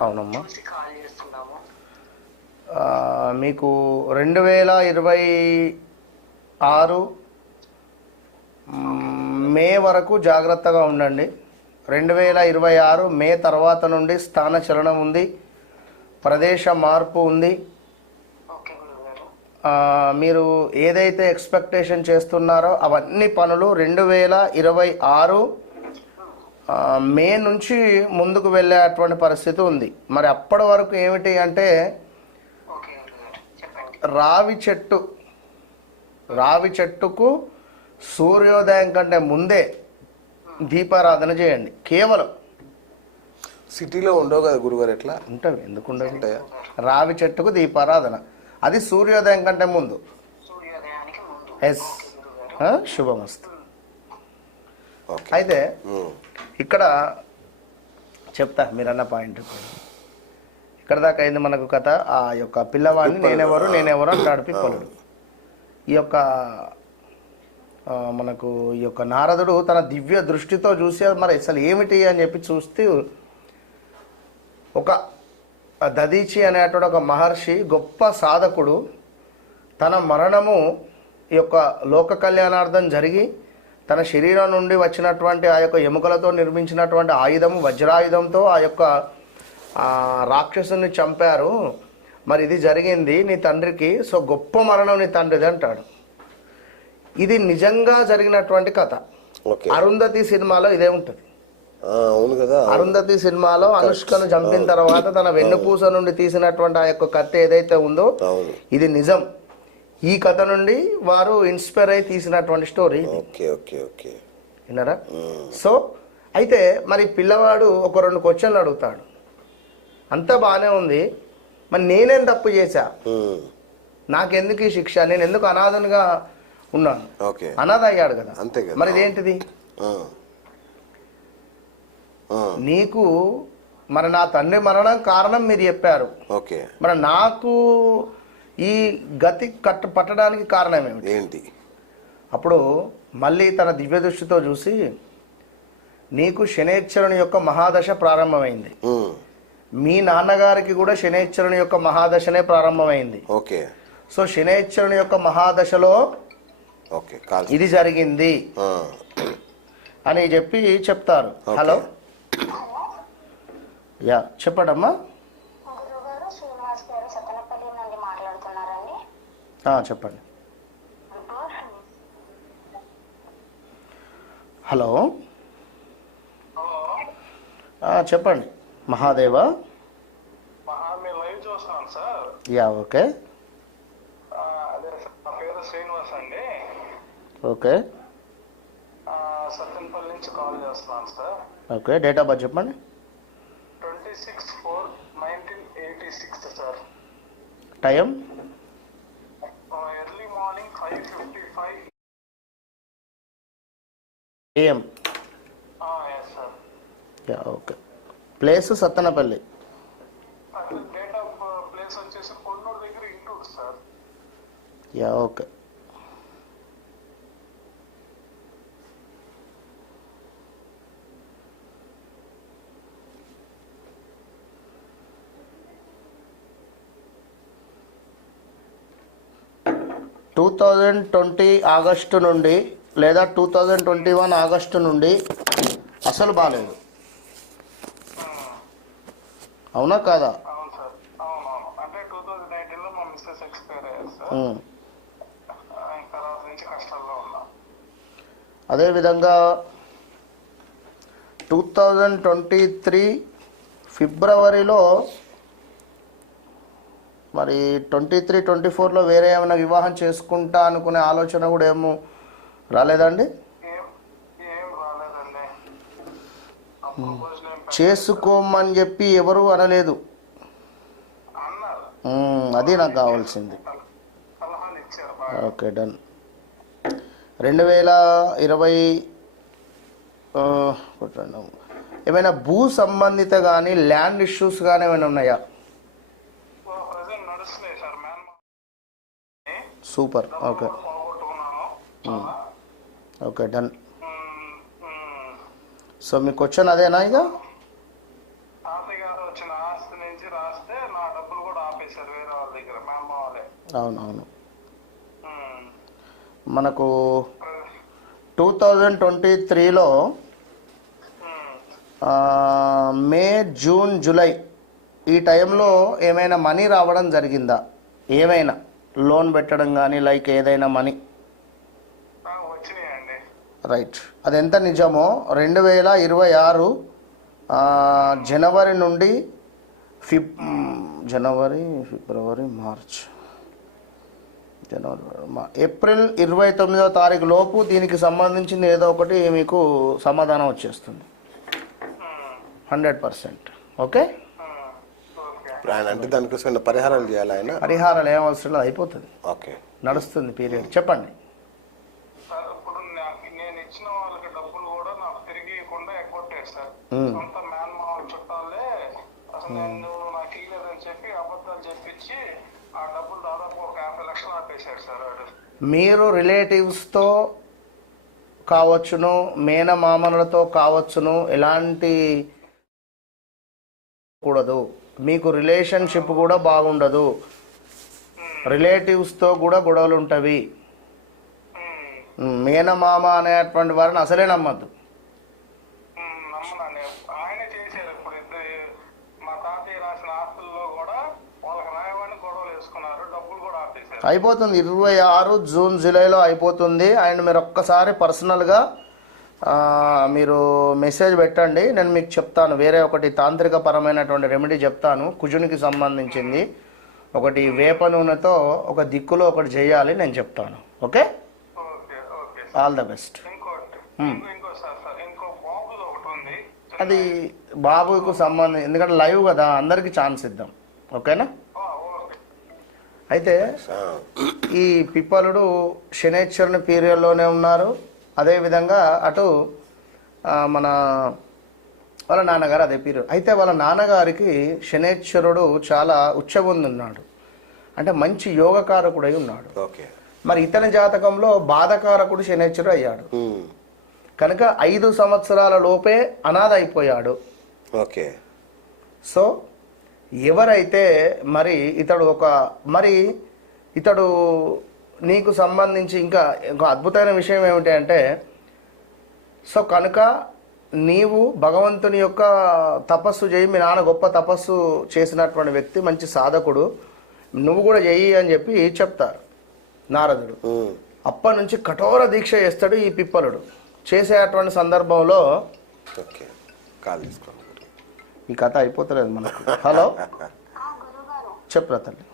అవునమ్మా. కాల్ చేస్తున్నాము. మీకు రెండు వేల ఇరవై ఆరు మ్, వరకు జాగ్రత్తగా ఉండండి. రెండు వేల ఇరవై ఆరు మే తర్వాత నుండి స్థాన చలనం ఉంది. ప్రదేశ మార్పు ఉంది. మీరు ఏదైతే ఎక్స్పెక్టేషన్ చేస్తున్నారో అవన్నీ పనులు రెండు వేల ఇరవై ఆరు మే నుంచి ముందుకు వెళ్ళేటువంటి పరిస్థితి ఉంది. మరి అప్పటి వరకు ఏమిటి అంటే ఓకే గురుగారు చెప్పండి. రావి చెట్టు రావి చెట్టుకు సూర్యోదయం కంటే ముందే దీపారాధన చేయండి. కేవలం సిటీలో ఉండవు కదా గురుగారు ఎట్లా? ఉంటుంది ఎందుకు ఉంటాయా? రావి చెట్టుకు దీపారాధన. అది సూర్యోదయం కంటే ముందు. సూర్యోదయానికి ముందు. ఎస్ శుభమస్తు. ఓకే. అయితే. ఇక్కడ చెప్తా మీరన్న పాయింట్ ఇక్కడ దాకా అయింది మనకు కథ. ఆ యొక్క పిల్లవాడిని నేనెవరు నేనెవరు అంటాడు పిప్పలుడు ఈ యొక్క మనకు ఈ యొక్క నారదుడు తన దివ్య దృష్టితో చూసి మరి అసలు ఏమిటి అని చెప్పి చూస్తూ ఒక దదీచి అనేటువంటి ఒక మహర్షి గొప్ప సాధకుడు తన మరణము ఈ యొక్క లోక కళ్యాణార్థం జరిగి తన శరీరం నుండి వచ్చినటువంటి ఆ యొక్క ఎముకలతో నిర్మించినటువంటి ఆయుధము వజ్రాయుధంతో ఆ యొక్క రాక్షసుని చంపారు. మరి ఇది జరిగింది నీ తండ్రికి సో గొప్ప మరణం నీ తండ్రిది అంటాడు. ఇది నిజంగా జరిగినటువంటి కథ. అరుంధతి సినిమాలో ఇదే ఉంటుంది. ఆ, అవును కదా. అరుంధతి సినిమాలో అనుష్కను చంపిన తర్వాత తన వెన్నుపూస నుండి తీసినటువంటి ఆ యొక్క కత్తి ఏదైతే ఉందో ఇది నిజం. ఈ కథ నుండి వారు ఇన్స్పైర్ అయి తీసినటువంటి స్టోరీ ఓకే ఓకే ఓకే. విన్నారా. సో అయితే మరి పిల్లవాడు ఒక రెండు క్వశ్చన్లు అడుగుతాడు. అంతా బాగానే ఉంది. మరి నేనేం తప్పు చేశా. నాకెందుకు ఈ శిక్ష? నేను ఎందుకు అనాథనుగా ఉన్నాను? ఓకే. అనాథ అయ్యాడు కదా. అంతే కదా. మరి ఇదేంటిది? నీకు మరి నా తండ్రి మరణం కారణం మీరు చెప్పారు. ఓకే. మరి నాకు ఈ గతి కట్ట పట్టడానికి కారణం ఏమిటి? ఏంటి? అప్పుడు మళ్ళీ తన దివ్య దృష్టితో చూసి నీకు శనేశ్వరుని యొక్క మహాదశ ప్రారంభమైంది. మీ నాన్నగారికి కూడా శనేశ్వరుని యొక్క మహాదశనే ప్రారంభమైంది. ఓకే. సో శనేశ్వరుని యొక్క మహాదశలో ఓకే ఇది జరిగింది. అని చెప్పి చెప్తారు. హలో? యా చెప్పండమ్మా గురుగారు శ్రీనివాస్ గారు సత్తనపల్లి నుండి మాట్లాడుతున్నారండి ఆ, చెప్పండి. హలో. చెప్పండి. మహాదేవ. Yeah okay. శ్రీనివాస్ అండి. ఓకే. నుంచి కాల్ చేస్తున్నాను sir. Okay date of birth చెప్పండి. Twenty six four nineteen eighty six sir. Time AM. Yeah okay. Place Sattenapalli. Sir yeah okay. Two thousand twenty August నుండి లేదా two thousand twenty one August నుండి అసలు బాగాలేదు అవునా కాదా? అదేవిధంగా టూ థౌజండ్ ట్వంటీ త్రీ ఫిబ్రవరిలో మరి ట్వంటీ త్రీ ట్వంటీ ఫోర్లో వేరే ఏమైనా వివాహం చేసుకుంటా అనుకునే ఆలోచన కూడా ఏమో రాలేదా అండి? చేసుకోమని చెప్పి ఎవరు అనలేదు. అది నాకు కావాల్సింది. Okay done. రెండు వేల ఇరవై ఏమైనా భూ సంబంధిత కానీ ల్యాండ్ ఇష్యూస్ కానీ ఏమైనా ఉన్నాయా? Super okay. Okay done so మీ క్వశ్చన్ అదేనా ఇక? అవునవును. మనకు టూ థౌజండ్ ట్వంటీ త్రీలో మే జూన్ జూలై ఈ టైంలో ఏమైనా మనీ రావడం జరిగిందా? ఏమైనా? లోన్ పెట్టడం కానీ లైక్ ఏదైనా మనీ? రైట్ అది ఎంత నిజమో? రెండు వేల ఇరవై ఆరు జనవరి నుండి ఫిబ్ జనవరి ఫిబ్రవరి మార్చ్. జనవరి ఏప్రిల్ ఇరవై తొమ్మిదో తారీఖు లోపు దీనికి సంబంధించింది ఏదో ఒకటి మీకు సమాధానం వచ్చేస్తుంది. Hundred percent. ఓకే? ఆయన అంటే దానికోసం ఏమైనా పరిహారం చేయాలి ఆయన? పరిహారాలు ఏం అవసరం లేదు అయిపోతుంది. ఓకే. నడుస్తుంది పీరియడ్. చెప్పండి సార్ ఇప్పుడు నాకు నేను ఇచ్చిన వాళ్ళకి డబ్బులు కూడా నాకు తిరిగి ఇవ్వకుండా ఎగ్గొట్టారు సార్ ఉమ్. సొంత మేనమామ చుట్టాలే అసలు నేను నాకు ఇవ్వలేదని చెప్పి అబద్ధాలు చెప్పించి ఆ డబ్బులు దాదాపు ఒక యాభై లక్షలు ఆపేశారు సార్ వాడు. మీరు రిలేటివ్స్తో కావచ్చును మేనమామలతో కావచ్చును ఎలాంటి కూడదు. మీకు రిలేషన్షిప్ కూడా బాగుండదు. రిలేటివ్స్తో కూడా గొడవలు ఉంటవి. మేనమామ అనేటువంటి వారిని అసలే నమ్మద్దు. అయిపోతుంది. ఇరవై ఆరు జూన్ జూలైలో అయిపోతుంది. అండ్ మీరు ఒక్కసారి పర్సనల్గా మీరు మెసేజ్ పెట్టండి. నేను మీకు చెప్తాను. వేరే ఒకటి తాంత్రిక పరమైనటువంటి రెమెడీ చెప్తాను. కుజునికి సంబంధించింది. ఒకటి వేప నూనెతో ఒక దిక్కులో ఒకటి చేయాలి. నేను చెప్తాను. ఓకే? All the best. అది బాబుకు సంబంధం ఎందుకంటే లైవ్ కదా అందరికీ ఛాన్స్ ఇద్దాం. ఓకేనా? అయితే ఈ పిప్పలుడు శనేశ్వరుని పీరియడ్లోనే ఉన్నారు. అదేవిధంగా అటు మన వాళ్ళ నాన్నగారు అదే పీరియడ్. అయితే వాళ్ళ నాన్నగారికి శనేశ్వరుడు చాలా ఉచ్చబొంది ఉన్నాడు అంటే మంచి యోగకారకుడై ఉన్నాడు. ఓకే. మరి ఇతని జాతకంలో బాధకారకుడు శనేశ్వరుడు అయ్యాడు. కనుక ఐదు సంవత్సరాల లోపే అనాథ అయిపోయాడు. ఓకే. సో ఎవరైతే మరి ఇతడు ఒక మరి ఇతడు నీకు సంబంధించి ఇంకా ఇంకో అద్భుతమైన విషయం ఏమిటి అంటే సో కనుక నీవు భగవంతుని యొక్క తపస్సు చేయి మీ నాన్న గొప్ప తపస్సు చేసినటువంటి వ్యక్తి మంచి సాధకుడు నువ్వు కూడా చెయ్యి అని చెప్పి చెప్తారు నారదుడు. అప్పటి నుంచి కఠోర దీక్ష చేస్తాడు ఈ పిప్పలుడు. చేసేటువంటి సందర్భంలో ఓకే కాల్ తీసుకోండి. ఈ కథ అయిపోతలేదు మనకు. హలో? చెప్పరా తల్లి.